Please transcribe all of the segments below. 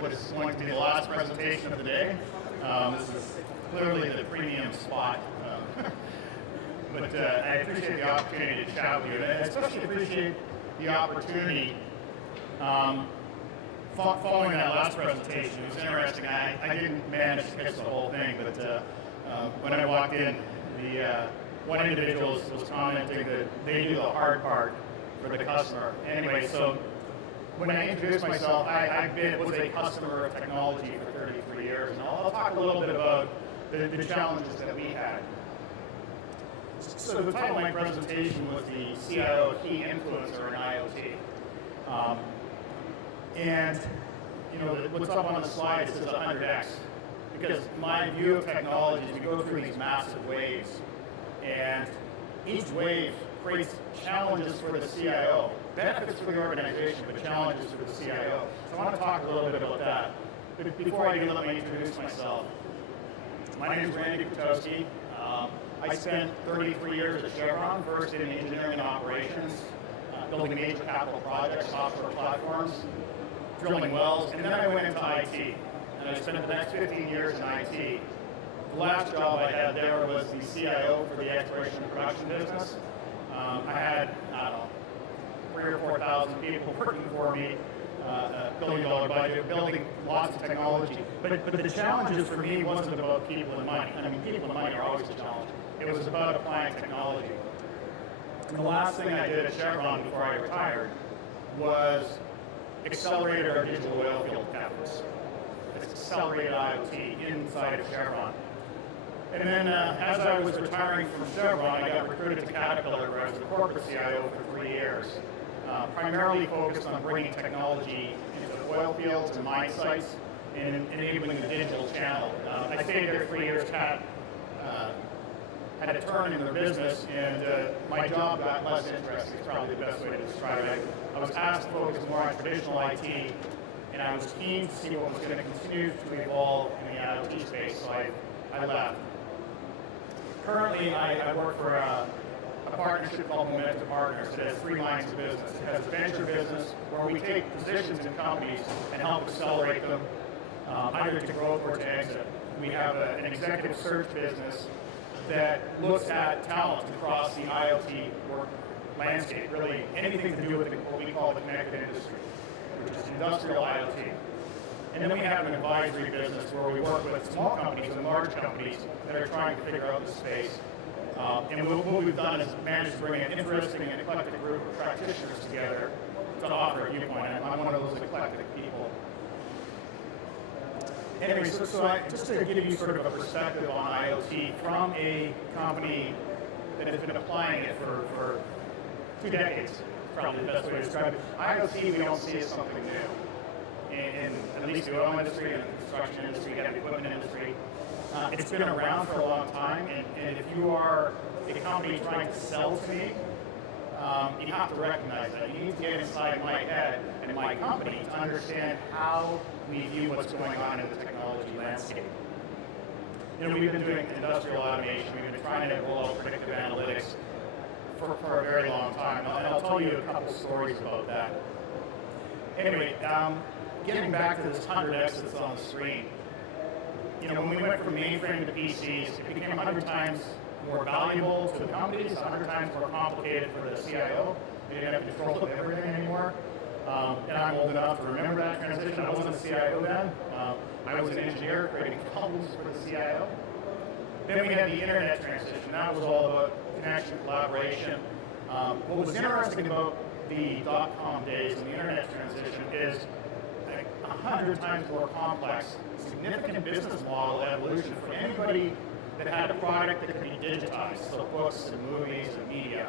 What is going to be the last presentation of the day. This is clearly the premium spot. But I appreciate the opportunity to chat with you, and I especially appreciate the opportunity following that last presentation. It was interesting. I didn't manage to catch the whole thing, but when I walked in, one individual was commenting that they do the hard part for the customer. Anyway, so when I introduced myself, I was a customer of technology for 33 years, and I'll talk a little bit about the challenges that we had. So the title of my presentation was the CIO Key Influencer in IoT. And you know, what's up on the slide says 100x, because my view of technology is we go through these massive waves, and each wave creates challenges for the CIO, benefits for the organization, but challenges for the CIO. So I want to talk a little bit about that. But before I do, let me introduce myself. My name is Randy Krotowski. I spent 33 years at Chevron, first in engineering and operations, building major capital projects, software platforms, drilling wells, and then I went into IT. And I spent the next 15 years in IT. The last job I had there was the CIO for the exploration and production business. I had, I don't know, 3,000 or 4,000 people working for me, $1 billion budget, building lots of technology. But the challenges for me wasn't about people and money. I mean, people and money are always a challenge. It was about applying technology. And the last thing I did at Chevron before I retired was accelerate our digital oil field efforts. Accelerate IoT inside of Chevron. And then as I was retiring from Chevron, I got recruited to Caterpillar, where I was the corporate CIO for 3 years, primarily focused on bringing technology into oil fields and mine sites and enabling the digital channel. I stayed there 3 years, had a turn in their business, and my job got less interesting. It's probably the best way to describe it. I was asked to focus more on traditional IT, and I was keen to see what was going to continue to evolve in the IoT space, so I left. Currently, I work for a partnership called Momenta Partners. It has 3 lines of business. It has venture business, where we take positions in companies and help accelerate them, either to growth or to exit. We have an executive search business that looks at talent across the IoT work landscape, really anything to do with what we call the connected industry, which is industrial IoT. And then we have an advisory business where we work with small companies and large companies that are trying to figure out the space. And what we've done is managed to bring an interesting and eclectic group of practitioners together to offer a viewpoint. I'm one of those eclectic people. Anyway, just to give you sort of a perspective on IoT from a company that has been applying it for 2 decades, probably the best way to describe it. IoT we don't see as something new. In at least the oil industry and the construction industry, heavy equipment industry. It's been around for a long time, and if you are a company trying to sell to me, you have to recognize that. You need to get inside my head and my company to understand how we view what's going on in the technology landscape. You know, we've been doing industrial automation, we've been trying to roll out predictive analytics for a very long time, and I'll tell you a couple stories about that. Anyway, getting back to this 100x that's on the screen, you know, when we went from mainframe to PCs, it became 100 times more valuable to the companies, 100 times more complicated for the CIO. They didn't have control of everything anymore. And I'm old enough to remember that transition. I wasn't a CIO then. I was an engineer creating tools for the CIO. Then we had the internet transition. That was all about connection, collaboration. What was interesting about the .com days and the internet transition is 100 times more complex, significant business model evolution for anybody that had a product that could be digitized, so books and movies and media,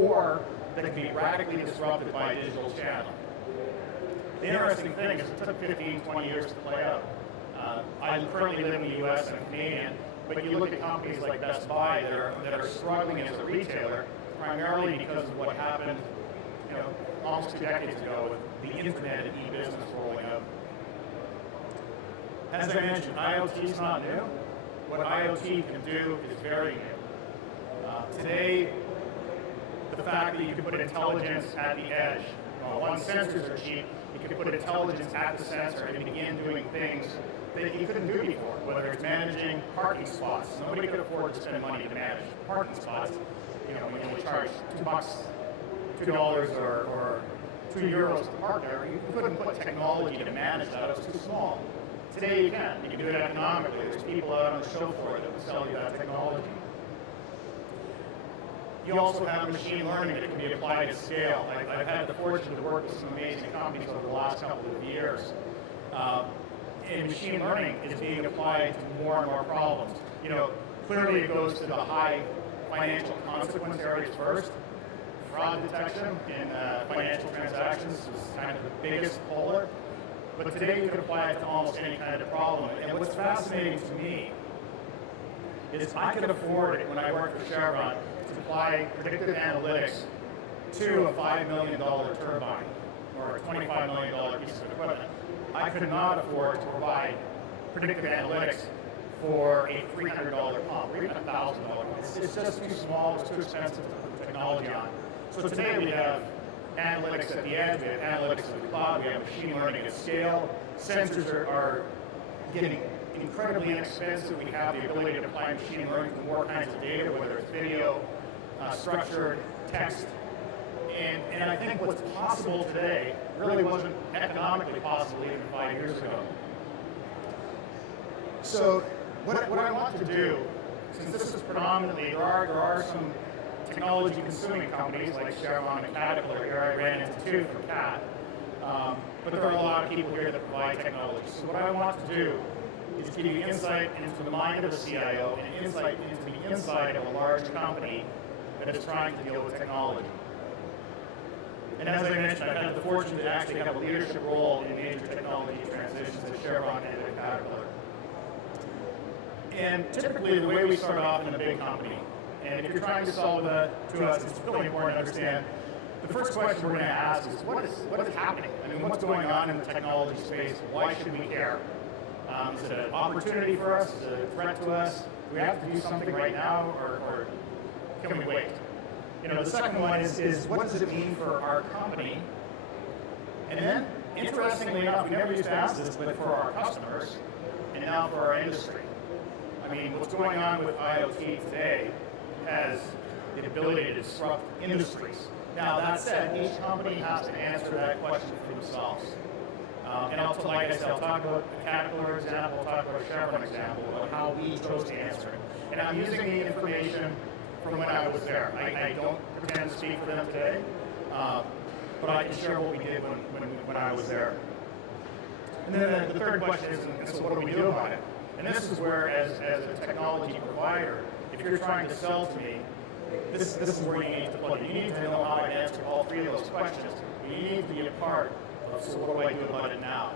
or that could be radically disrupted by a digital channel. The interesting thing is it took 15, 20 years to play out. I currently live in the US and I'm Canadian, but you look at companies like Best Buy that are struggling as a retailer, primarily because of what happened almost 2 decades ago with the internet and e-business rolling out. As I mentioned, IoT is not new. What IoT can do is very new. Today, the fact that you can put intelligence at the edge, one, sensors are cheap, you can put intelligence at the sensor and begin doing things that you couldn't do before, whether it's managing parking spots. Nobody could afford to spend money to manage parking spots. When you only charge $2 or €2 to park there, you couldn't put technology to manage that, it was too small. Today you can. You can do it economically. There's people out on the show floor that will sell you that technology. You also have machine learning that can be applied at scale. I've had the fortune to work with some amazing companies over the last couple of years. And machine learning is being applied to more and more problems. Clearly it goes to the high financial consequence areas first. Fraud detection in financial transactions is kind of the biggest puller. But today you can apply it to almost any kind of problem. And what's fascinating to me is I could afford it when I worked for Chevron to apply predictive analytics to a $5 million turbine or a $25 million piece of equipment. I could not afford to provide predictive analytics for a $300 pump or even a $1,000 pump. It's just too small, it's too expensive to put the technology on. So today we have analytics at the edge, we have analytics at the cloud, we have machine learning at scale. Sensors are getting incredibly inexpensive. We have the ability to apply machine learning to more kinds of data, whether it's video, structured, text. And I think what's possible today really wasn't economically possible even 5 years ago. So what I want to do, since this is predominantly, there are some technology consuming companies like Chevron and Caterpillar here. I ran into two from Cat. But there are a lot of people here that provide technology. So what I want to do is give you insight into the mind of the CIO and insight into the inside of a large company that is trying to deal with technology. And as I mentioned, I've had the fortune to actually have a leadership role in major technology transitions at Chevron and at Caterpillar. And typically, the way we start off in a big company, and if you're trying to solve that to us, it's really important to understand. The first question we're going to ask is, what is happening? I mean, what's going on in the technology space? Why should we care? Is it an opportunity for us? Is it a threat to us? Do we have to do something right now, or can we wait? The second one is what does it mean for our company? And then, interestingly enough, we never used to ask this, but for our customers, and now for our industry. I mean, what's going on with IoT today has the ability to disrupt industries. Now, that said, each company has to answer that question for themselves. And also, like I said, I'll talk about the Caterpillar example, I'll talk about a Chevron example, about how we chose to answer it. And I'm using the information from when I was there. I don't pretend to speak for them today, but I can share what we did when I was there. And then the third question is, and so what do we do about it? And this is where, as a technology provider, if you're trying to sell to me, this is where you need to plug in. You need to know how to answer all three of those questions. You need to be a part of, so what do I do about it now?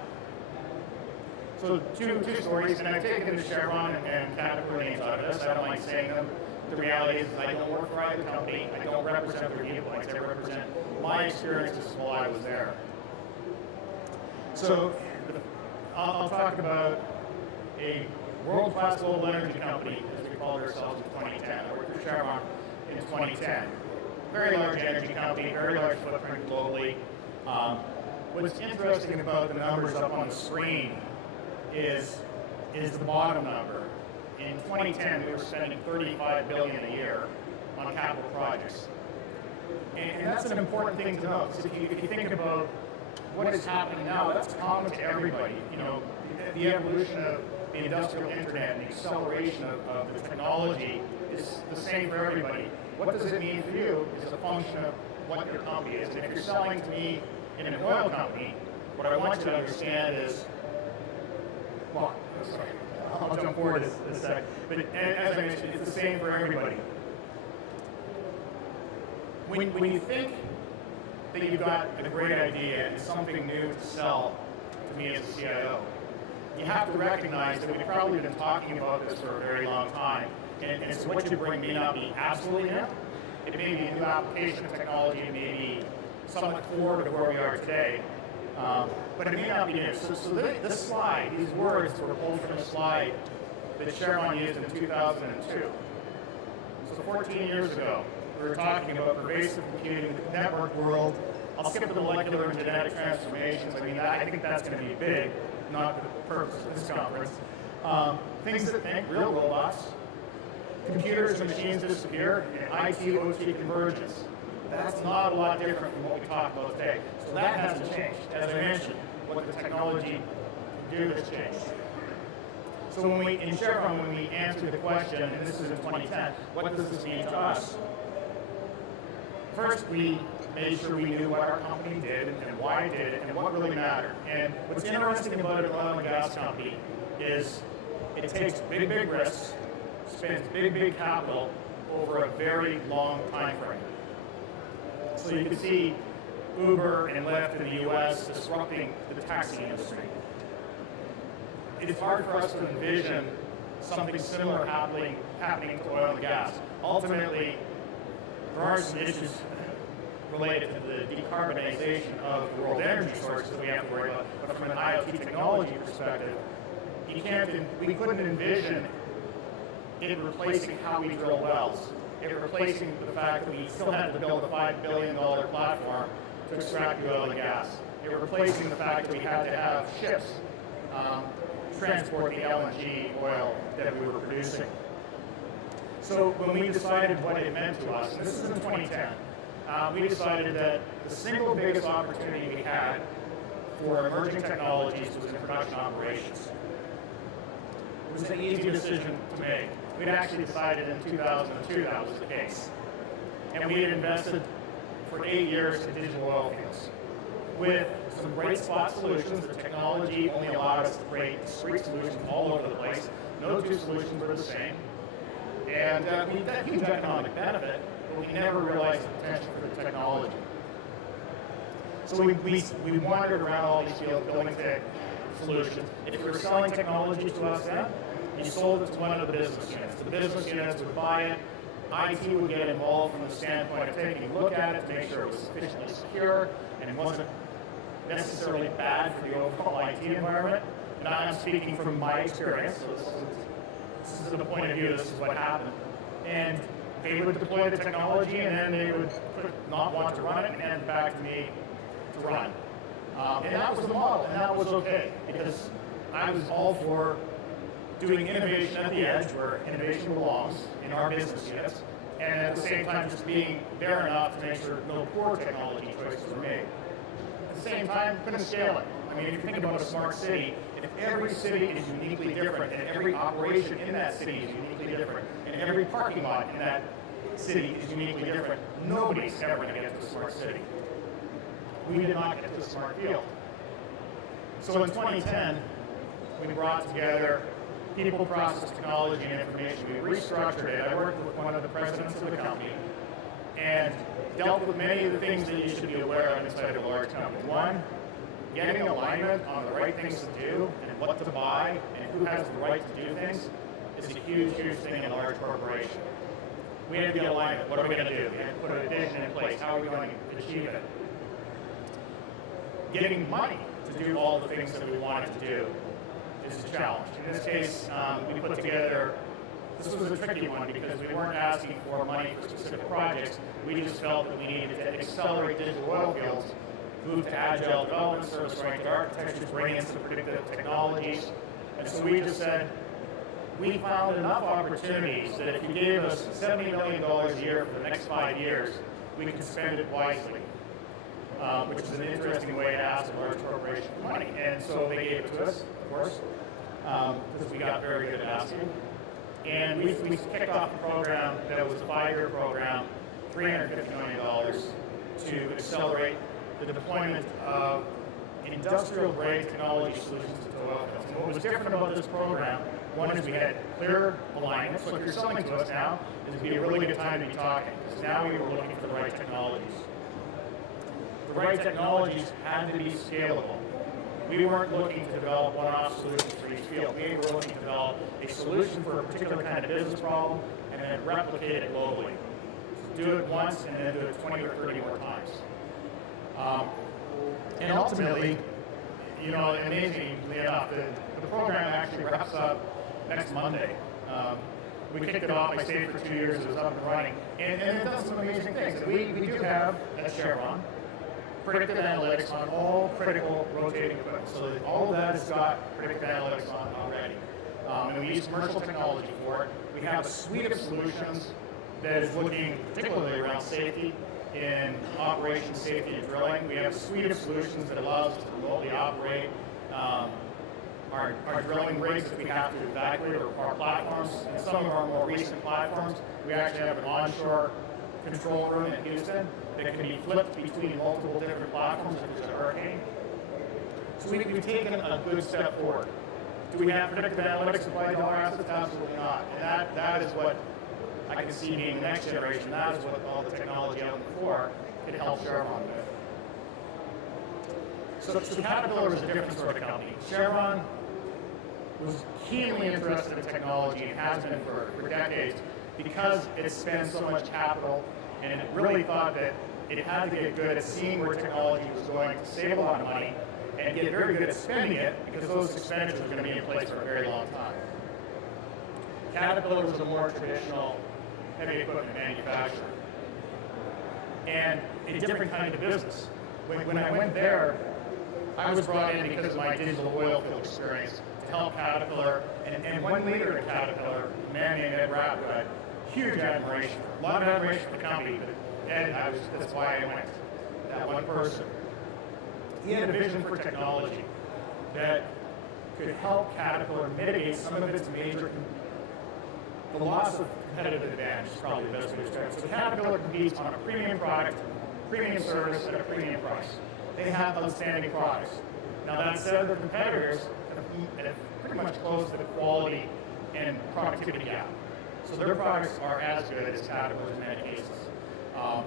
So two stories, and I've taken the Chevron and Caterpillar names out of this. I don't like saying them. The reality is I don't work for either company. I don't represent their viewpoints. I represent my experiences while I was there. So I'll talk about a world-class global energy company, as we called ourselves in 2010. I worked for Chevron in 2010. Very large energy company, very large footprint globally. What's interesting about the numbers up on the screen is the bottom number. In 2010, we were spending $35 billion a year on capital projects. And that's an important thing to know. So if you think about what is happening now, that's common to everybody. The evolution of the industrial internet and the acceleration of the technology is the same for everybody. What does it mean for you is a function of what your company is. And if you're selling to me in an oil company, what I want you to understand is, well, sorry, I'll jump forward a sec. But as I mentioned, it's the same for everybody. When you think that you've got a great idea and something new to sell to me as a CIO, you have to recognize that we've probably been talking about this for a very long time. And so what you bring may not be absolutely new. It may be a new application of technology, it may be somewhat forward of where we are today. But it may not be new. So this slide, these words were pulled from a slide that Chevron used in 2002. So 14 years ago, we were talking about pervasive computing, the network world. I'll skip the molecular and genetic transformations. I mean, I think that's going to be big, not the purpose of this conference. Things that think, real robots, computers and machines disappear, and IoTSWC convergence. That's not a lot different from what we talked about today. So that hasn't changed. As I mentioned, what the technology can do has changed. So in Chevron, when we answered the question, and this is in 2010, what does this mean to us? First, we made sure we knew what our company did and why it did it and what really mattered. And what's interesting about an oil and gas company is it takes big risks, spends big capital over a very long time frame. So you can see Uber and Lyft in the US disrupting the taxi industry. It is hard for us to envision something similar happening to oil and gas. Ultimately, there are some issues related to the decarbonization of the world energy sources that we have to worry about. But from an IoT technology perspective, we couldn't envision it replacing how we drill wells. It replacing the fact that we still had to build a $5 billion platform to extract the oil and gas. It replacing the fact that we had to have ships transport the LNG oil that we were producing. So when we decided what it meant to us, and this is in 2010, we decided that the single biggest opportunity we had for emerging technologies was in production operations. It was an easy decision to make. We'd actually decided in 2002 that was the case. And we had invested for 8 years in digital oil fields with some bright spot solutions. The technology only allowed us to create discrete solutions all over the place. No two solutions were the same. And we had huge economic benefit, but we never realized the potential for the technology. So we wandered around all these fields building tech solutions. If you were selling technology to us then, you sold it to one of the business units. The business units would buy it. IT would get involved from the standpoint of taking a look at it to make sure it was sufficiently secure and it wasn't necessarily bad for the overall IT environment. And I'm speaking from my experience, so this is the point of view, this is what happened. And they would deploy the technology and then they would not want to run it and hand it back to me to run. And that was the model, and that was okay, because I was all for doing innovation at the edge where innovation belongs in our business units, and at the same time just being there enough to make sure no poor technology choices were made. At the same time, couldn't scale it. I mean, if you think about a smart city, if every city is uniquely different and every operation in that city is uniquely different and every parking lot in that city is uniquely different, nobody's ever going to get to a smart city. We did not get to a smart field. So in 2010, we brought together people, process, technology, and information. We restructured it. I worked with one of the presidents of the company and dealt with many of the things that you should be aware of inside of a large company. One, getting alignment on the right things to do and what to buy and who has the right to do things is a huge thing in a large corporation. We had to get alignment. What are we going to do? We had to put a vision in place. How are we going to achieve it? Getting money to do all the things that we wanted to do is a challenge. In this case, we put together, this was a tricky one because we weren't asking for money for specific projects. We just felt that we needed to accelerate digital oil fields, move to agile development, service-oriented architectures, bring in some predictive technologies. And so we just said, we found enough opportunities that if you gave us $70 million a year for the next 5 years, we could spend it wisely. Which is an interesting way to ask a large corporation for money. And so they gave it to us, of course, because we got very good at asking. And we kicked off a program that was a 5-year program, $350 million, to accelerate the deployment of industrial-grade technology solutions to oil fields. And what was different about this program, one is we had clear alignment. So if you're selling to us now, this would be a really good time to be talking, because now we were looking for the right technologies. The right technologies had to be scalable. We weren't looking to develop one-off solutions for each field. We were looking to develop a solution for a particular kind of business problem and then replicate it globally. So do it once and then do it 20 or 30 more times. Um, and ultimately, amazingly enough, the program actually wraps up next Monday. We kicked it off. I stayed for 2 years. It was up and running. And it does some amazing things. We do have, at Chevron, predictive analytics on all critical rotating equipment. So that all of that has got predictive analytics on already. And we use commercial technology for it. We have a suite of solutions that is looking particularly around safety in operation, safety, and drilling. We have a suite of solutions that allows us to remotely operate our drilling rigs if we have to evacuate our platforms. In some of our more recent platforms, we actually have an onshore control room in Houston that can be flipped between multiple different platforms if there's a hurricane. So we've taken a good step forward. Do we have predictive analytics applied to our assets? Absolutely not. And that is what I can see being the next generation. That is what all the technology out before can help Chevron with. So Caterpillar was a different sort of company. Chevron was keenly interested in technology and has been for decades because it spends so much capital, and it really thought that it had to get good at seeing where technology was going to save a lot of money and get very good at spending it because those expenditures are going to be in place for a very long time. Caterpillar was a more traditional heavy equipment manufacturer and a different kind of business. When I went there, I was brought in because of my digital oil field experience to help Caterpillar, and one leader at Caterpillar, a man named Ed Rapp, who I had huge admiration for, a lot of admiration for the company, but Ed, that's why I went, that one person. He had a vision for technology that could help Caterpillar mitigate some of its the loss of competitive advantage is probably the best way to describe it. So Caterpillar competes on a premium product, premium service at a premium price. They have outstanding products. Now that said, their competitors have pretty much closed the quality and productivity gap. So their products are as good as Caterpillar's in many cases. Not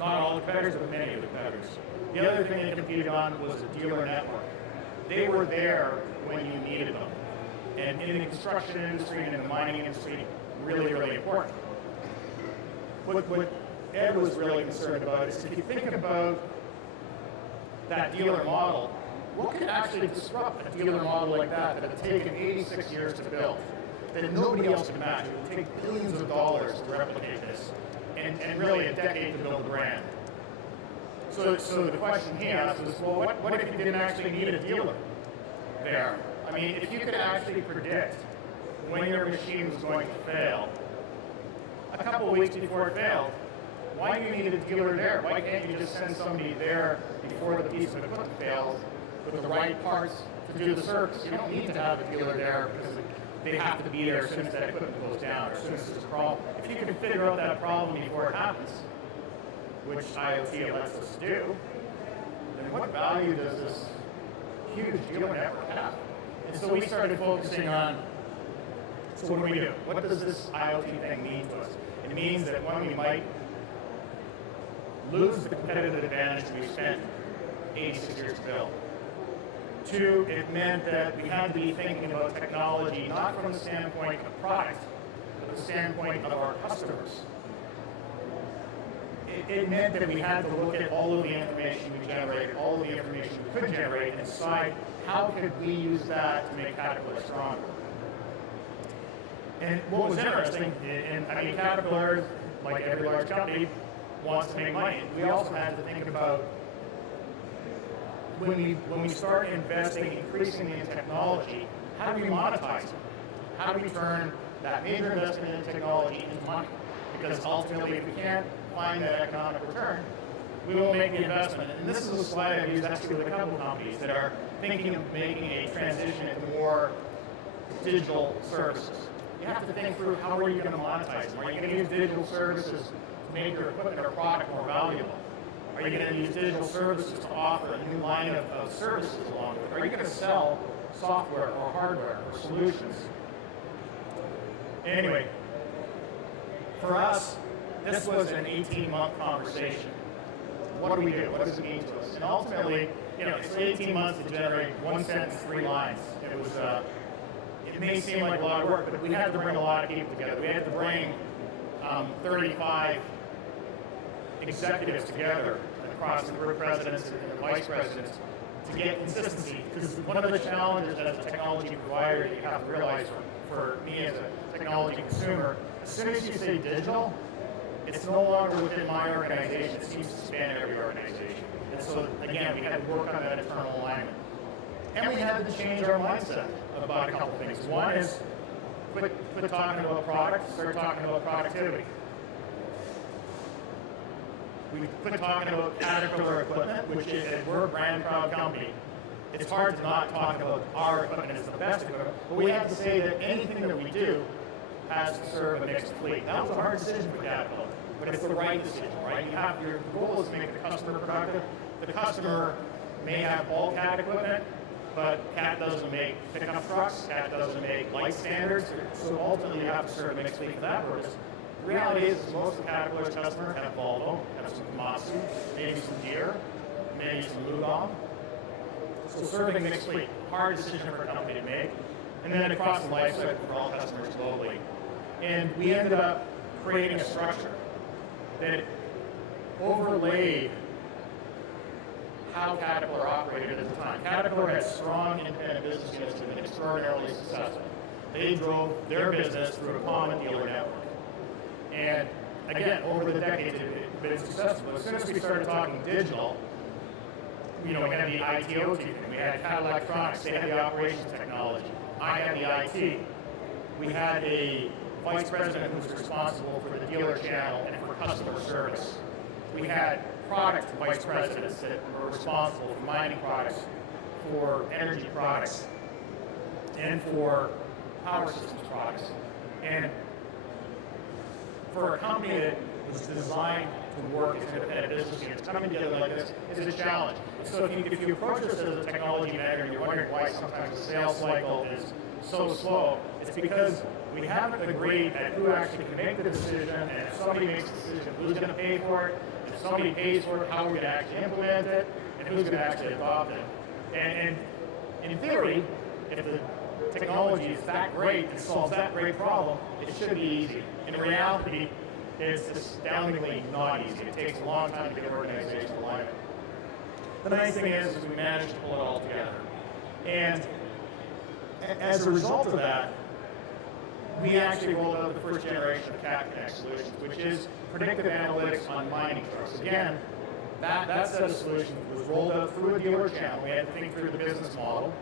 all the competitors, but many of the competitors. The other thing they competed on was a dealer network. They were there when you needed them. And in the construction industry and in the mining industry, really, really important. What Ed was really concerned about is if you think about that dealer model, what could actually disrupt a dealer model like that that had taken 86 years to build, that nobody else could match? It would take billions of dollars to replicate this, and really a decade to build a brand. So the question he asked was, well, what if you didn't actually need a dealer there? I mean, if you could actually predict when your machine was going to fail a couple of weeks before it failed, why do you need a dealer there? Why can't you just send somebody there before the piece of equipment fails with the right parts to do the service? You don't need to have a dealer there because they have to be there as soon as that equipment goes down or as soon as there's a problem. If you can figure out that problem before it happens, which IoT lets us do, then what value does this huge dealer network have? And so we started focusing on, so what do we do? What does this IoT thing mean to us? It means that one, we might lose the competitive advantage we spent 86 years to build. Two, it meant that we had to be thinking about technology not from the standpoint of product, but the standpoint of our customers. It meant that we had to look at all of the information we generated, all of the information we could generate, and decide how could we use that to make Caterpillar stronger. And what was interesting, Caterpillar, like every large company, wants to make money. We also had to think about when we start investing increasingly in technology, how do we monetize it? How do we turn that major investment in technology into money? Because ultimately, if we can't find that economic return, we won't make the investment. And this is a slide I've used actually with a couple of companies that are thinking of making a transition into more digital services. You have to think through how are you going to monetize them? Are you going to use digital services to make your equipment or product more valuable? Are you going to use digital services to offer a new line of services along with it? Are you going to sell software or hardware or solutions? Anyway, for us, this was an 18-month conversation. What do we do? What does it mean to us? And ultimately, it's 18 months to generate 1 sentence, 3 lines. It was, it may seem like a lot of work, but we had to bring a lot of people together. We had to bring 35 executives together across the group presidents and the vice presidents to get consistency. Because one of the challenges as a technology provider you have to realize for me as a technology consumer, as soon as you say digital, it's no longer within my organization. It seems to span every organization. And so, again, we had to work on that internal alignment. And we had to change our mindset about a couple things. One is quit talking about products, start talking about productivity. We quit talking about Caterpillar equipment, which is, we're a brand proud company. It's hard to not talk about our equipment as the best equipment, but we have to say that anything that we do has to serve a mixed fleet. That was a hard decision for Caterpillar, but it's the right decision, right? Your goal is to make the customer productive. The customer may have all Cat equipment, but Cat doesn't make pickup trucks, Cat doesn't make light standards, so ultimately you have to serve a mixed fleet for that purpose. The reality is most of Caterpillar's customers have Volvo, have some Komatsu, maybe some Deere, maybe some Lugong. So serving a mixed fleet, hard decision for a company to make. And then across the life cycle for all customers globally. And we ended up creating a structure that overlaid how Caterpillar operated at the time. Caterpillar had strong independent business units that had been extraordinarily successful. They drove their business through a common dealer network. And again, over the decades, it had been successful. But as soon as we started talking digital, we had the IoT thing. We had Cat Electronics. They had the operations technology. I had the IT. We had a vice president who was responsible for the dealer channel and for customer service. We had product vice presidents that were responsible for mining products, for energy products, and for power systems products. And for a company that was designed to work as independent business units, coming together like this is a challenge. So if you approach this as a technology manager and you're wondering why sometimes the sales cycle is so slow, it's because we haven't agreed at who actually can make the decision, and if somebody makes the decision, who's going to pay for it, and if somebody pays for it, how we're going to actually implement it, and who's going to actually adopt it. And in theory, if the technology is that great and solves that great problem, it should be easy. In reality, it's astoundingly not easy. It takes a long time to get organizational alignment. The nice thing is we managed to pull it all together. And as a result of that, we actually rolled out the first generation of Cat Connect solutions, which is predictive analytics on mining trucks. Again, that set of solutions was rolled out through a dealer channel. We had to think through the business model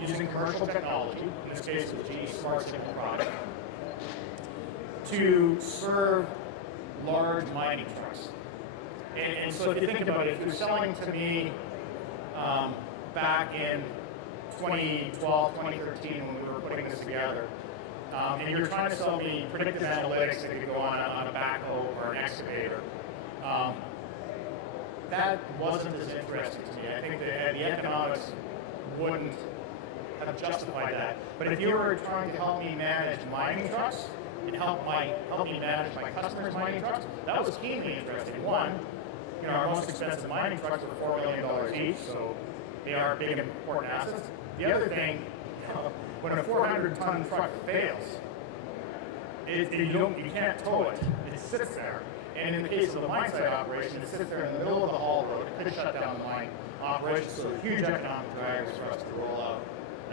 using commercial technology, in this case it was GE Smart Signal product, to serve large mining trucks. And so if you think about it, if you're selling to me back in 2012, 2013 when we were putting this together, and you're trying to sell me predictive analytics that could go on a backhoe or an excavator, that wasn't as interesting to me. I think that the economics wouldn't have justified that. But if you were trying to help me manage mining trucks and help me manage my customers' mining trucks, that was keenly interesting. One, our most expensive mining trucks are $4 million each, so they are big and important assets. The other thing, when a 400-ton truck fails, you can't tow it. It sits there. And in the case of the mine site operation, it sits there in the middle of the haul road. It could shut down the mine operation, so huge economic drivers for us to roll out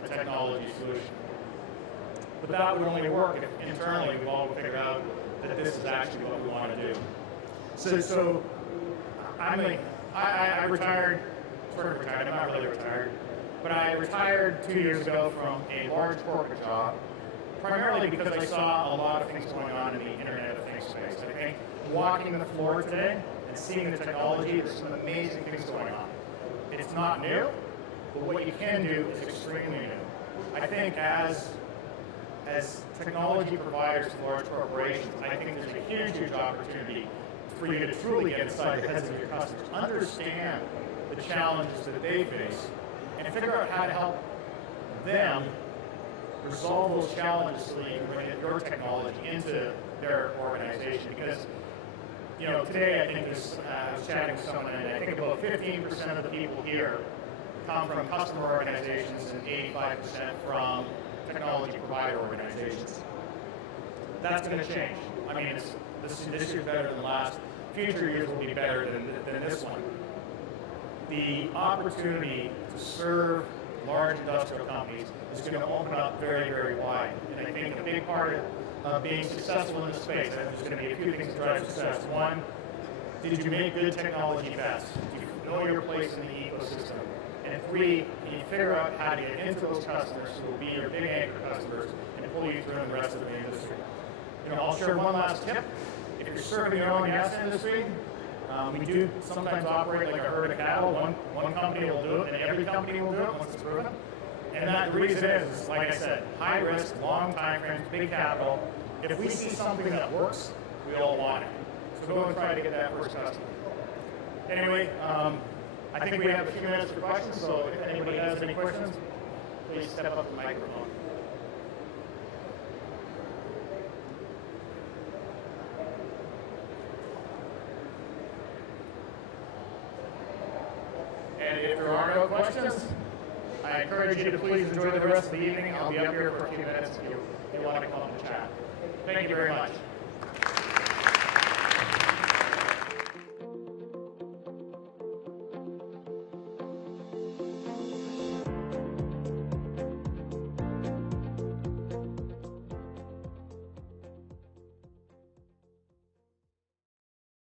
a technology solution. But that would only work if internally we've all figured out that this is actually what we want to do. So I retired, sort of retired, I'm not really retired, but I retired 2 years ago from a large corporate job, primarily because I saw a lot of things going on in the Internet of Things space. I think walking the floor today and seeing the technology, there's some amazing things going on. It's not new, but what you can do is extremely new. I think as technology providers to large corporations, I think there's a huge, huge opportunity for you to truly get inside the heads of your customers, understand the challenges that they face, and figure out how to help them resolve those challenges so that you can bring your technology into their organization. Because, today I think I was chatting with someone, and I think about 15% of the people here come from customer organizations and 85% from technology provider organizations. That's going to change. I mean, this year's better than last. future years will be better than this one. The opportunity to serve large industrial companies is going to open up very, very wide. And I think a big part of being successful in this space, there's going to be a few things to drive success. One, did you make good technology best? Did you know your place in the ecosystem? And three, can you figure out how to get into those customers who will be your big anchor customers and pull you through in the rest of the industry? I'll share one last tip. If you're serving the oil and gas industry, we do sometimes operate like a herd of cattle. One company will do it, and every company will do it once it's proven. And that reason is, like I said, high risk, long time frames, big capital. If we see something that works, we all want it. So go and try to get that first customer. Anyway, I think we have a few minutes for questions, so if anybody has any questions, please step up to the microphone. And if there are no questions, I encourage you to please enjoy the rest of the evening. I'll be up here for a few minutes if you want to come and chat. Thank you very much.